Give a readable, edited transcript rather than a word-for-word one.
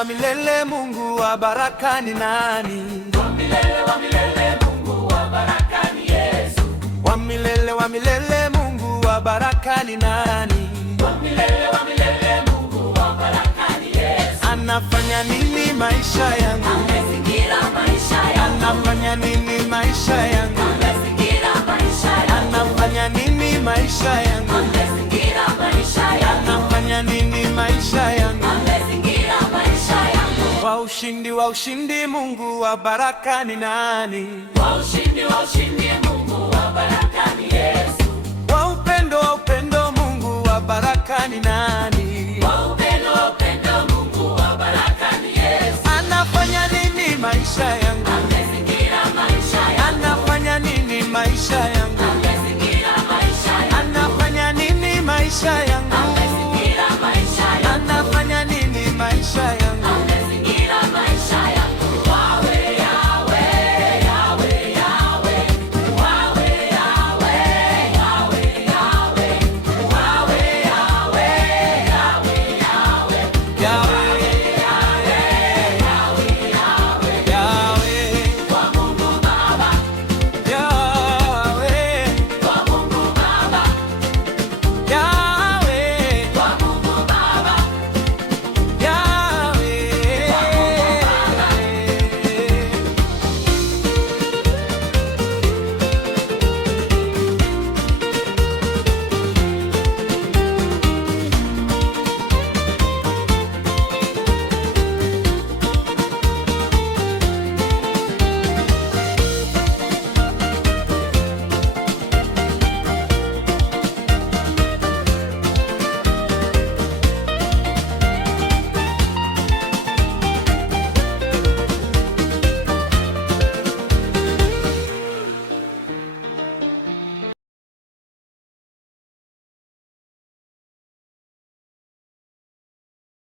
wa milele, Mungu wa baraka ni nani? Wa milele, Mungu wa baraka ni Yesu. Wa milele, Mungu wa baraka ni nani? Wa milele, Mungu wa baraka ni Yesu. Anafanya nini maisha yangu? Amezingira maisha yangu. Anafanya nini maisha yangu? Amezingira maisha yangu. Anafanya nini maisha yangu? Amezingira maisha yangu. Anafanya nini maisha yangu? Amezingira maisha yangu. Wa ushindi, Mungu wa baraka ni nani? Wa ushindi, Mungu wa baraka ni Yesu. Wa upendo, Mungu wa baraka ni nani? Wa upendo, Mungu wa baraka ni Yesu. Anafanya nini maisha yangu? Amezingira maisha yangu. Anafanya nini maisha yangu? Amezingira maisha yangu. Anafanya nini maisha yangu?